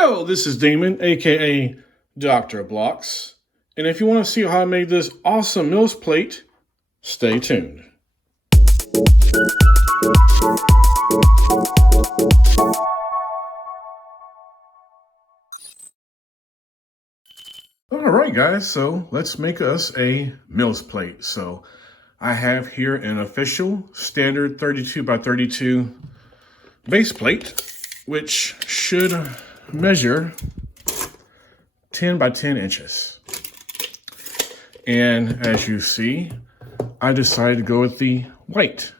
Yo, this is Damon, aka Dr. Blocks, and if you want to see how I made this awesome MILS plate, stay tuned. Alright guys, so let's make us a MILS plate. So I have here an official standard 32 by 32 base plate, which should measure 10 by 10 inches. And as you see, I decided to go with the white.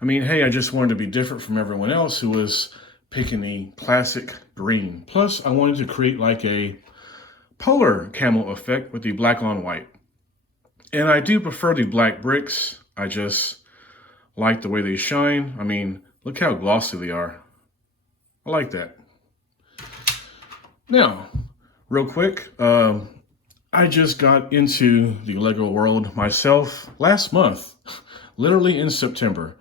I mean, hey, I just wanted to be different from everyone else who was picking the classic green. Plus, I wanted to create like a polar camo effect with the black on white. And I do prefer the black bricks. I just like the way they shine. I mean, look how glossy they are. I like that. Now, real quick, I just got into the Lego world myself last month, literally in September.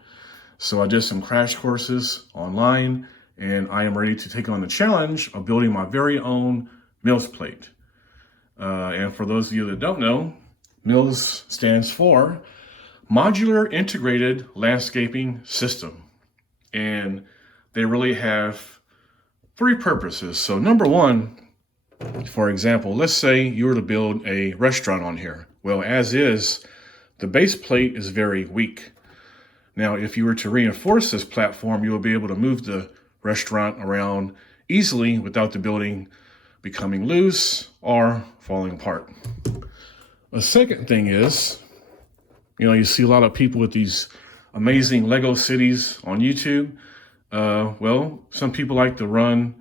So I did some crash courses online, and I am ready to take on the challenge of building my very own MILS plate. And for those of you that don't know, MILS stands for Modular Integrated Landscaping System. And they really have three purposes. So number one, for example, let's say you were to build a restaurant on here. Well, as is, the base plate is very weak. Now, if you were to reinforce this platform, you will be able to move the restaurant around easily without the building becoming loose or falling apart. A second thing is, you see a lot of people with these amazing Lego cities on YouTube. Well, some people like to run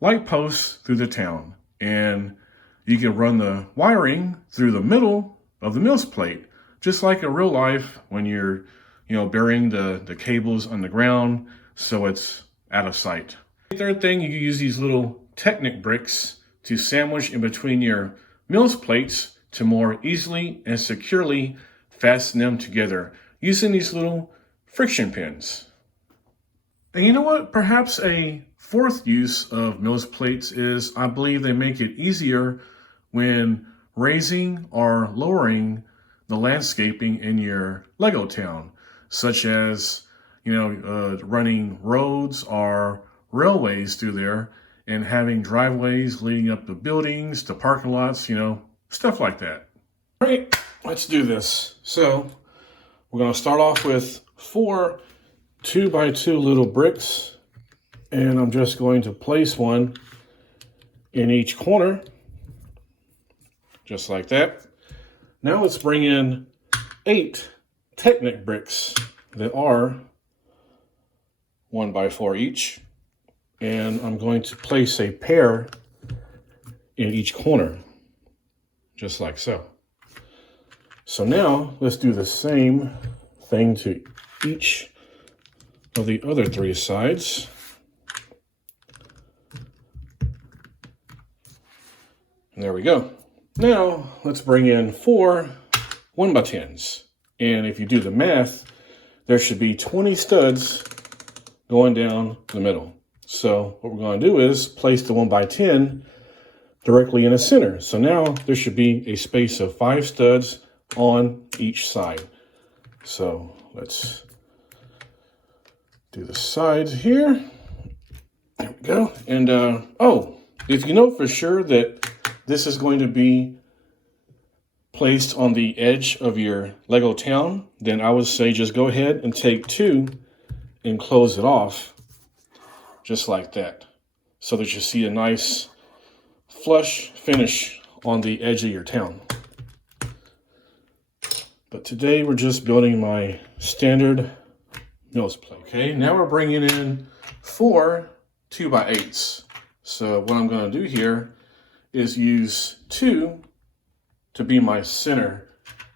light posts through the town, and you can run the wiring through the middle of the MILS plate, just like in real life when you're, burying the cables underground so it's out of sight. The third thing, you can use these little Technic bricks to sandwich in between your MILS plates to more easily and securely fasten them together using these little friction pins. And you know what? Perhaps a fourth use of MILS plates is I believe they make it easier when raising or lowering the landscaping in your Lego town, such as, running roads or railways through there and having driveways leading up to buildings, to parking lots, stuff like that. All right, let's do this. So we're going to start off with 4 2x2 little bricks, and I'm just going to place one in each corner, just like that. Now let's bring in 8 Technic bricks that are 1x4 each, and I'm going to place a pair in each corner, just like so. So now let's do the same thing to each of the other 3 sides. And there we go. Now let's bring in 4 1x10s. And if you do the math, there should be 20 studs going down the middle. So what we're going to do is place the 1x10 directly in the center. So now there should be a space of 5 studs on each side. So let's do the sides here. There we go. And if you know for sure that this is going to be placed on the edge of your Lego town, then I would say just go ahead and take 2 and close it off just like that, so that you see a nice flush finish on the edge of your town. But today we're just building my standard MILS plate. Okay, now we're bringing in 4 2x8s. So what I'm going to do here is use 2 to be my center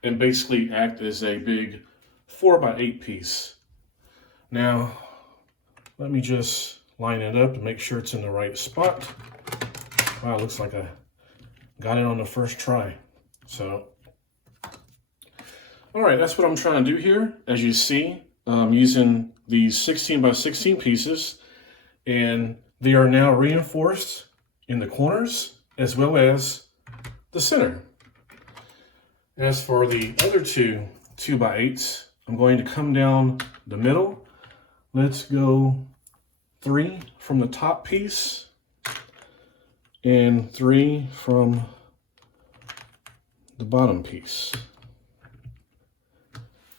and basically act as a big 4x8 piece. Now, let me just line it up and make sure it's in the right spot. Wow, it looks like I got it on the first try. So, all right, that's what I'm trying to do here. As you see, I'm using these 16x16 pieces, and they are now reinforced in the corners as well as the center. As for the other two 2x8s, I'm going to come down the middle. Let's go 3 from the top piece and 3 from the bottom piece.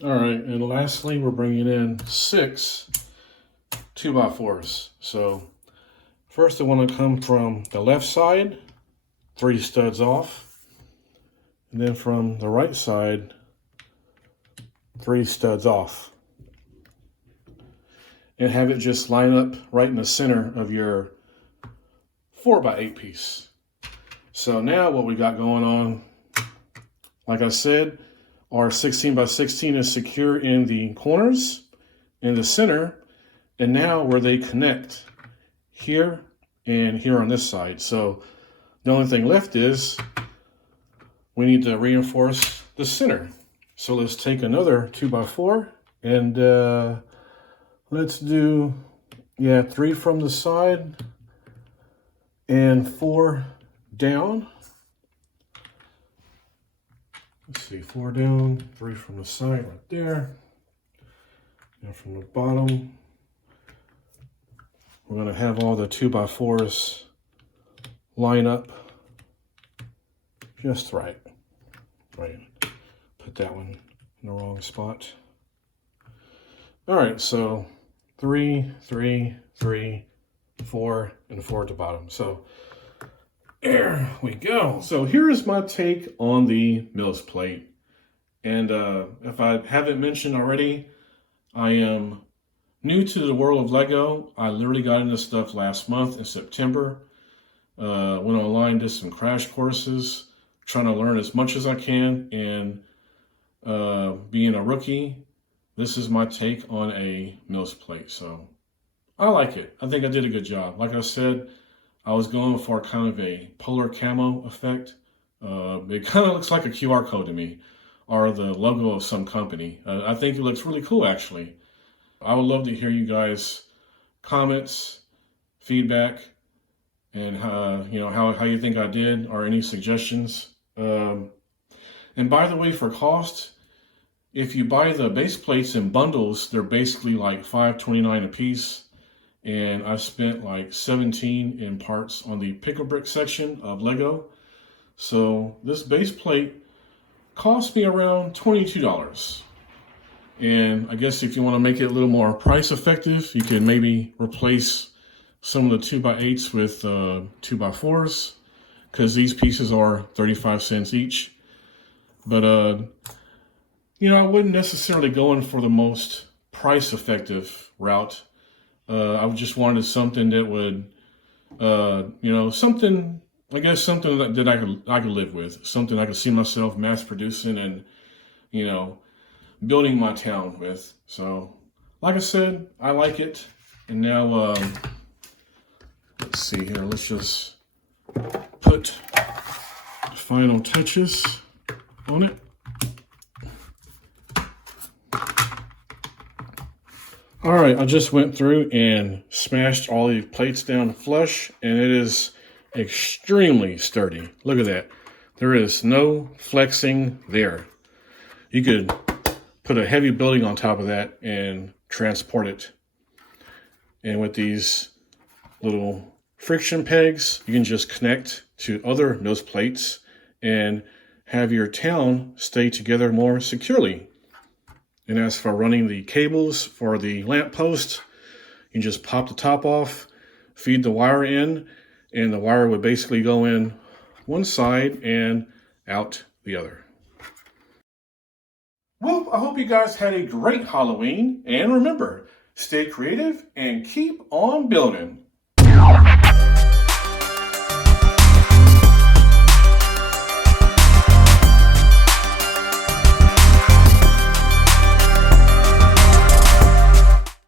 All right, and lastly, we're bringing in 6 2x4s. So first I want to come from the left side, 3 studs off. And then from the right side, 3 studs off. And have it just line up right in the center of your 4x8 piece. So now what we got going on, like I said, our 16x16 is secure in the corners, in the center, and now where they connect, here and here on this side. So the only thing left is we need to reinforce the center. So let's take another 2x4 and let's do, 3 from the side and 4 down. Let's see, 4 down, 3 from the side right there. And from the bottom, we're going to have all the 2x4s line up just right. Put that one in the wrong spot. All right, so 3, 3, 3, 4, and 4 at the bottom. So there we go. So here is my take on the MILS plate. And if I haven't mentioned already, I am new to the world of Lego. I literally got into stuff last month in September. Went online, did some crash courses, trying to learn as much as I can. And being a rookie, this is my take on a MILS plate. So I like it. I think I did a good job. Like I said, I was going for kind of a polar camo effect. It kind of looks like a QR code to me, or the logo of some company. I think it looks really cool, actually. I would love to hear you guys' comments, feedback, and how you think I did, or any suggestions. And by the way, for cost, if you buy the base plates in bundles, they're basically like $5.29 a piece. And I spent like $17 in parts on the pickle brick section of Lego. So this base plate cost me around $22. And I guess if you want to make it a little more price effective, you can maybe replace some of the 2x8s with 2x4s, because these pieces are 35 cents each. But I wouldn't necessarily go in for the most price effective route. I just wanted something that would, something that I could live with, something I could see myself mass producing and, building my town with. So, like I said, I like it. And now, let's see here. Let's just put the final touches on it. All right, I just went through and smashed all these plates down flush, and it is extremely sturdy. Look at that. There is no flexing there. You could put a heavy building on top of that and transport it. And with these little friction pegs, you can just connect to other MILS plates and have your town stay together more securely. And as for running the cables for the lamp post, you can just pop the top off, feed the wire in, and the wire would basically go in one side and out the other. Well, I hope you guys had a great Halloween. And remember, stay creative and keep on building.